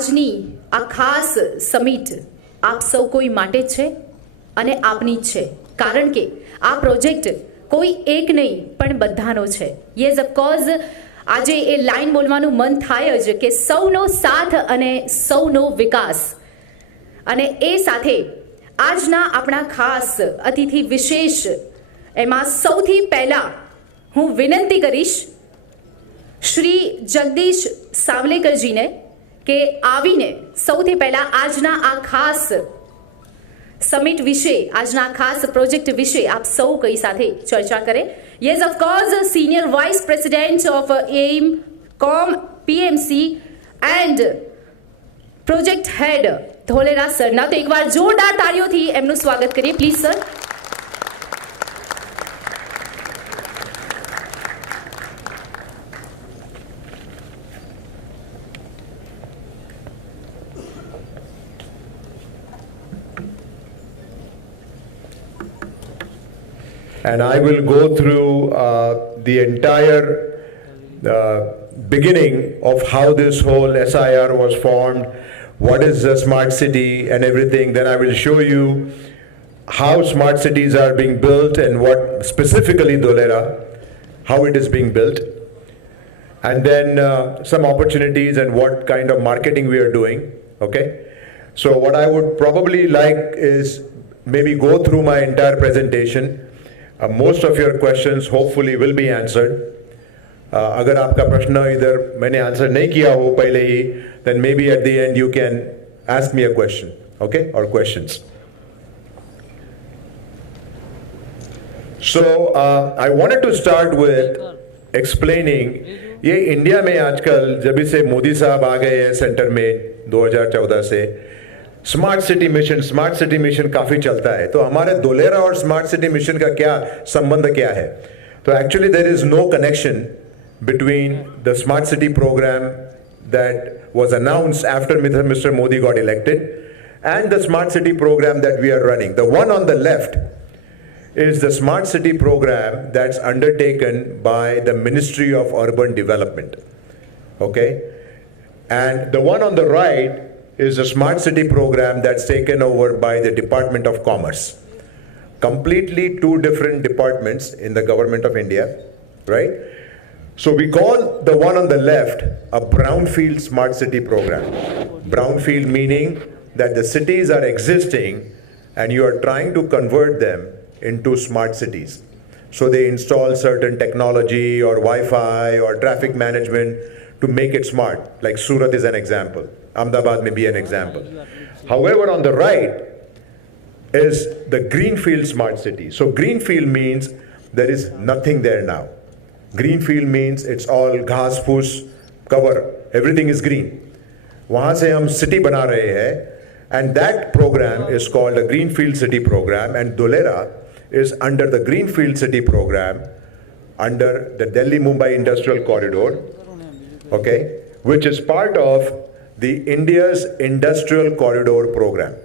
આજની આ ખાસ સમિટ આપ સૌ કોઈ માટે છે અને આપની જ છે, કારણ કે આ પ્રોજેક્ટ કોઈ એક નહીં પણ બધાનો છે. યસ ઓફકોર્સ આજે એ લાઈન બોલવાનું મન થાય જ કે સૌનો સાથ અને સૌનો વિકાસ. અને એ સાથે આજના આપણા ખાસ અતિથિ વિશેષ એમાં સૌથી પહેલાં હું વિનંતી કરીશ શ્રી જગદીશ સાવલેકરજીને કે આવીને સૌથી પહેલાં આજના આ ખાસ સમિટ વિશે, આજના ખાસ પ્રોજેક્ટ વિશે આપ સૌ કઈ સાથે ચર્ચા કરે. Yes of course senior vice president of AECOME PMC and project head Dholera સરના, તો એકવાર જોરદાર તાળીઓથી એમનું સ્વાગત કરીએ please sir. And I will go through the entire beginning of how this whole SIR was formed, what is a smart city and everything. Then I will show you how smart cities are being built and what specifically Dholera, how it is being built. And then some opportunities and what kind of marketing we are doing, okay? So what I would probably like is maybe go through my entire presentation. Most of your questions hopefully will be answered. अगर आपका प्रश्न इधर मैंने answer नहीं किया हो पहले ही, then maybe at the end you can ask me a question, okay, or questions. So I wanted to start with explaining ये इंडिया में आजकल जब से मोदी साहब आ गए हैं सेंटर में 2014 से, स्मार्ट सिटी मिशन काफी चलता है. तो हमारे धोलेरा और स्मार्ट सिटी मिशन का क्या संबंध क्या है? तो actually there is no connection between the smart city programme that was announced after mister Modi got elected and the smart city programme that we are running. The one on the left is the smart city program that's undertaken by the Ministry of Urban Development, okay, and the one on the right is a smart city program that's taken over by the Department of Commerce. Completely two different departments in the government of India, right? So we call the one on the left a brownfield smart city program. Brownfield meaning that the cities are existing and you are trying to convert them into smart cities. So they install certain technology or Wi-Fi or traffic management to make it smart, like Surat is an example. Ahmedabad may be an example. However, on the right is the greenfield smart city. So greenfield means there is nothing there now. Greenfield means it's all घास फूस cover, everything is green. वहाँ से हम city बना रहे हैं, and that program is called a greenfield city program, and Dholera is under the greenfield city program under the Delhi-Mumbai Industrial Corridor, okay, which is part of the India's Industrial Corridor program.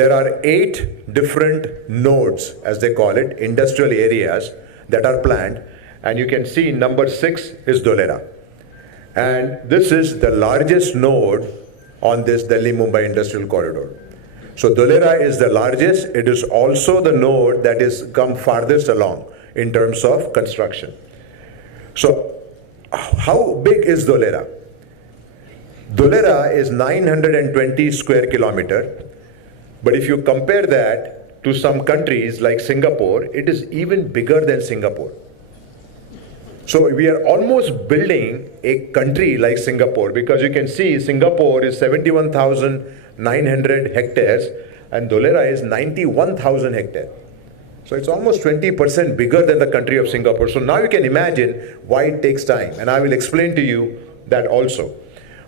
There are 8 different nodes, as they call it, industrial areas that are planned, and you can see number 6 is Dholera. And this is the largest node on this Delhi-Mumbai Industrial Corridor. So Dholera is the largest. It is also the node that is come farthest along in terms of construction. So how big is Dholera? Dholera is 920 square kilometer, but if you compare that to some countries like Singapore, it is even bigger than Singapore. So we are almost building a country like Singapore, because you can see Singapore is 71,900 hectares and Dholera is 91,000 hectares. So it's almost 20% bigger than the country of Singapore. So now you can imagine why it takes time, and I will explain to you that also.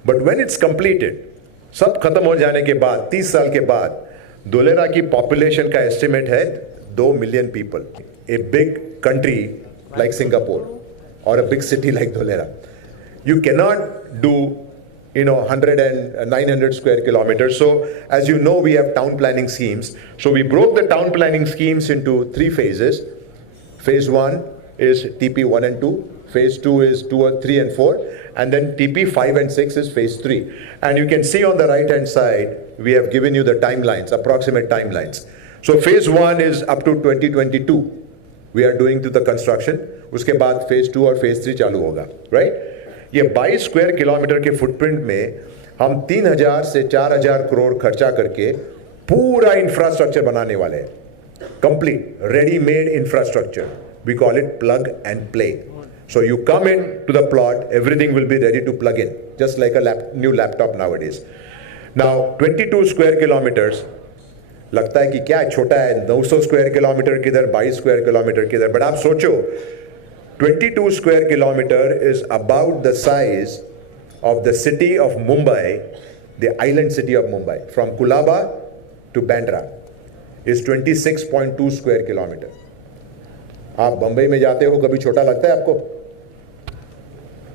But when it's completed, सब खत्म हो जाने के बाद 30 साल के बाद Dholera की population का estimate है 2 million people. A big country like Singapore or a big city like Dholera. You cannot do 100 and 900 square kilometers. So as you know, we have town planning schemes. So we broke the town planning schemes into 3 phases. Phase 1 is TP 1 and 2. Phase 2 is 2 or 3 and 4. and then TP 5 and 6 is phase 3. And you can see on the right hand side, we have given you the timelines, approximate timelines. So phase 1 is up to 2022. We are doing to the construction. उसके बाद phase 2 और phase 3 चालू होगा, right? ये 22 square kilometre के footprint में हम 3,000 से 4,000 करोड़ खर्चा करके पूरा इंफ्रास्ट्रक्चर बनाने वाले हैं. Complete, ready-made infrastructure. We call it plug and play. So you come in to the plot, everything will be ready to plug in, just like a new laptop nowadays. Now, 22 square kilometers, लगता है कि क्या छोटा है, 900 square kilometre किधर, 22 square kilometre किधर, but आप सोचो 22 square kilometer is about the size of the city of Mumbai, the island city of Mumbai. From Kulaba to Bandra is 26.2 square kilometer. आप बंबई में जाते हो, कभी छोटा लगता है आपको?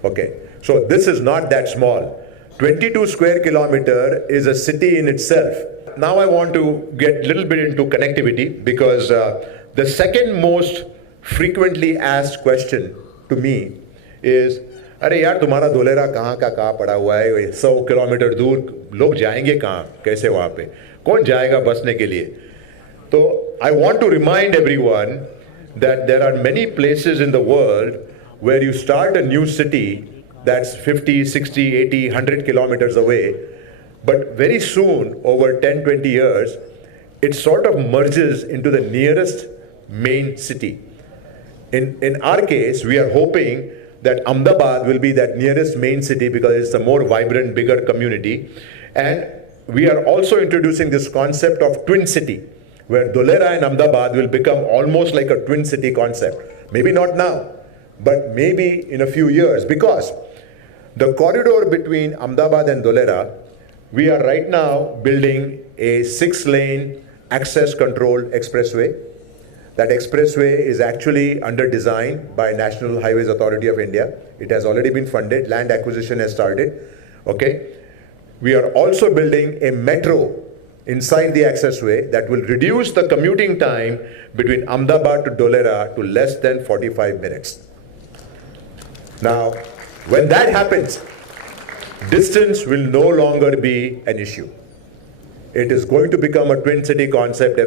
Okay, so this is not that small. 22 square kilometer is a city in itself. Now I want to get a little bit into connectivity because the second most frequently asked question to me is, अरे यार तुम्हारा धोलेरा कहाँ का कहाँ पड़ा हुआ है, 100 kilometre दूर, लोग जाएंगे कहाँ, कैसे वहाँ पे, कौन जाएगा बसने के लिए? तो I want to remind everyone that there are many places in the world where you start a new city that's 50, 60, 80, 100 kilometers away, but very soon, over 10, 20 years, it sort of merges into the nearest main city. In our case, we are hoping that Ahmedabad will be that nearest main city because it's a more vibrant, bigger community. And we are also introducing this concept of twin city, where Dholera and Ahmedabad will become almost like a twin city concept. Maybe not now, but maybe in a few years, because the corridor between Ahmedabad and Dholera, we are right now building a 6-lane access controlled expressway. That expressway is actually under design by National Highways Authority of India. It has already been funded, land acquisition has started, okay? We are also building a metro inside the accessway that will reduce the commuting time between Ahmedabad to Dholera to less than 45 minutes. Now, when that happens, distance will no longer be an issue. It is going to become a twin city concept.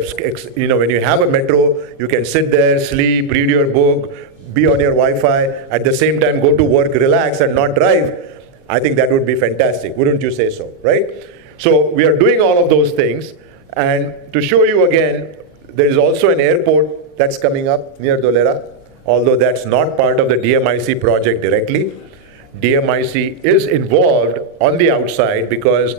You know, when you have a metro, you can sit there, sleep, read your book, be on your Wi-Fi, at the same time go to work, relax and not drive. I think that would be fantastic. Wouldn't you say so, right? So we are doing all of those things. And to show you again, there is also an airport that's coming up near Dholera, although that's not part of the DMIC project directly. DMIC is involved on the outside because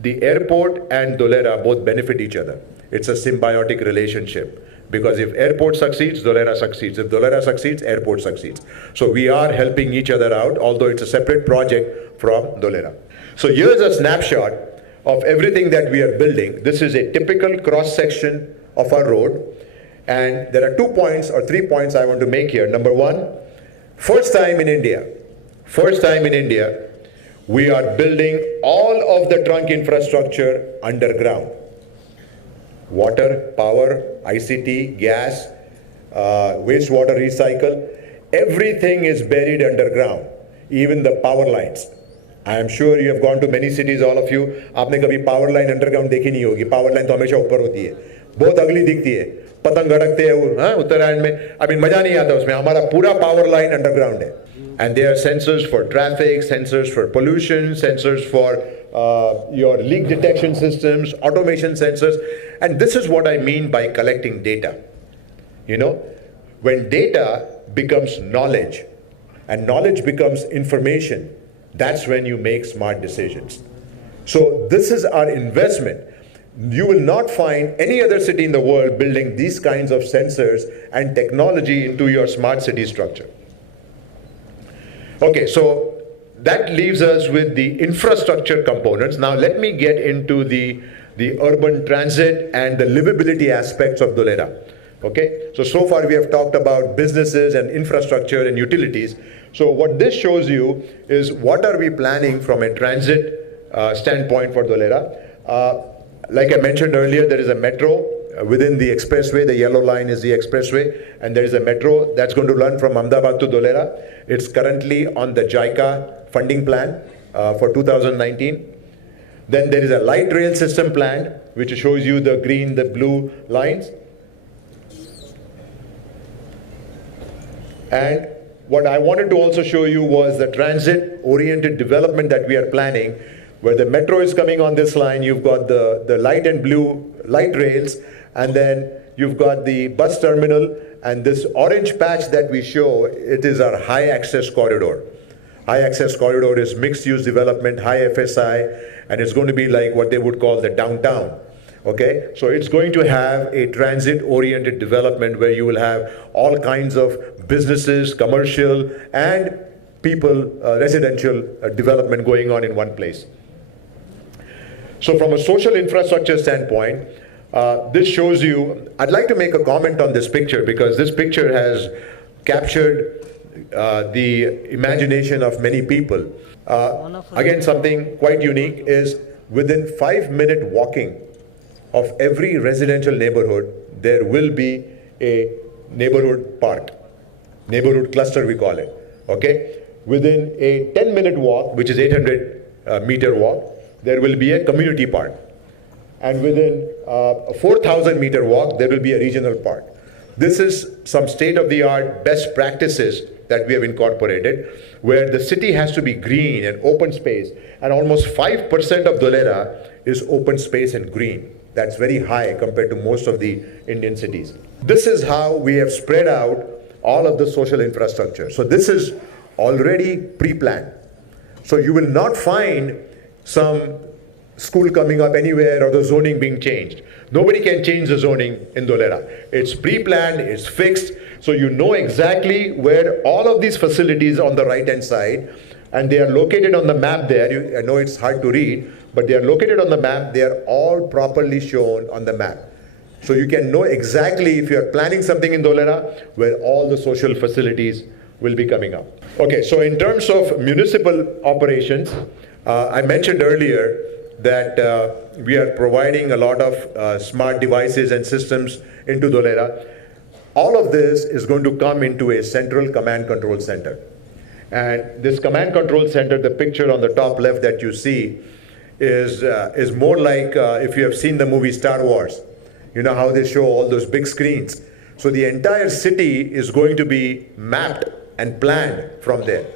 the airport and Dholera both benefit each other. It's a symbiotic relationship because if airport succeeds, Dholera succeeds. If Dholera succeeds, airport succeeds. So we are helping each other out, although it's a separate project from Dholera. So here's a snapshot of everything that we are building. This is a typical cross-section of our road. And there are 2 points or 3 points I want to make here. Number one, first time in India, we are building all of the trunk infrastructure underground. Water, power, ICT, gas, wastewater recycle, everything is buried underground, even the power lines. I am sure you have gone to many cities, all of you. आपने कभी power line underground देखी नहीं होगी. Power line तो हमेशा ऊपर होती है, बहुत अगली दिखती है, पतंग अड़कते हैं उत्तरायण में. अभी मजा नहीं आता उसमें. हमारा पूरा power line underground है. And there are sensors for traffic, sensors for pollution, sensors for your leak detection systems, automation sensors. And this is what I mean by collecting data. You know, when data becomes knowledge and knowledge becomes information, that's when you make smart decisions. So this is our investment. You will not find any other city in the world building these kinds of sensors and technology into your smart city structure. Okay, so that leaves us with the infrastructure components. Now let me get into the urban transit and the livability aspects of Dholera. Okay, so far we have talked about businesses and infrastructure and utilities. So what this shows you is what are we planning from a transit standpoint for Dholera. Like I mentioned earlier, there is a metro within the expressway. The yellow line is the expressway, and there is a metro that's going to run from Ahmedabad to Dholera. It's currently on the JICA funding plan for 2019. Then there is a light rail system plan, which shows you the green, the blue lines. And what I wanted to also show you was the transit-oriented development that we are planning, where the metro is coming on this line. You've got the light and blue light rails, and then you've got the bus terminal, and this orange patch that we show, it is our high access corridor. High access corridor is mixed use development, high FSI, and it's going to be like what they would call the downtown. Okay, so it's going to have a transit-oriented development where you will have all kinds of businesses, commercial, and people, residential development going on in one place. So from a social infrastructure standpoint, this shows you, I'd like to make a comment on this picture because this picture has captured the imagination of many people. Again, something quite unique is within 5-minute walking of every residential neighborhood, there will be a neighborhood park, neighborhood cluster we call it, okay? Within a 10-minute walk, which is 800-meter walk, there will be a community park. And within a 4,000-meter walk, there will be a regional park. This is some state-of-the-art best practices that we have incorporated, where the city has to be green and open space, and almost 5% of Dholera is open space and green. That's very high compared to most of the Indian cities. This is how we have spread out all of the social infrastructure. So this is already pre-planned. So you will not find some school coming up anywhere or the zoning being changed. Nobody can change the zoning in Dholera. It's pre-planned, it's fixed, so you know exactly where all of these facilities on the right-hand side, and they are located on the map there. I know it's hard to read, but they are located on the map. They are all properly shown on the map. So you can know exactly if you are planning something in Dholera where all the social facilities will be coming up. Okay, so in terms of municipal operations, I mentioned earlier that we are providing a lot of smart devices and systems into Dholera. All of this is going to come into a central command control center. And this command control center, the picture on the top left that you see, is more like if you have seen the movie Star Wars. You know how they show all those big screens. So the entire city is going to be mapped and planned from there.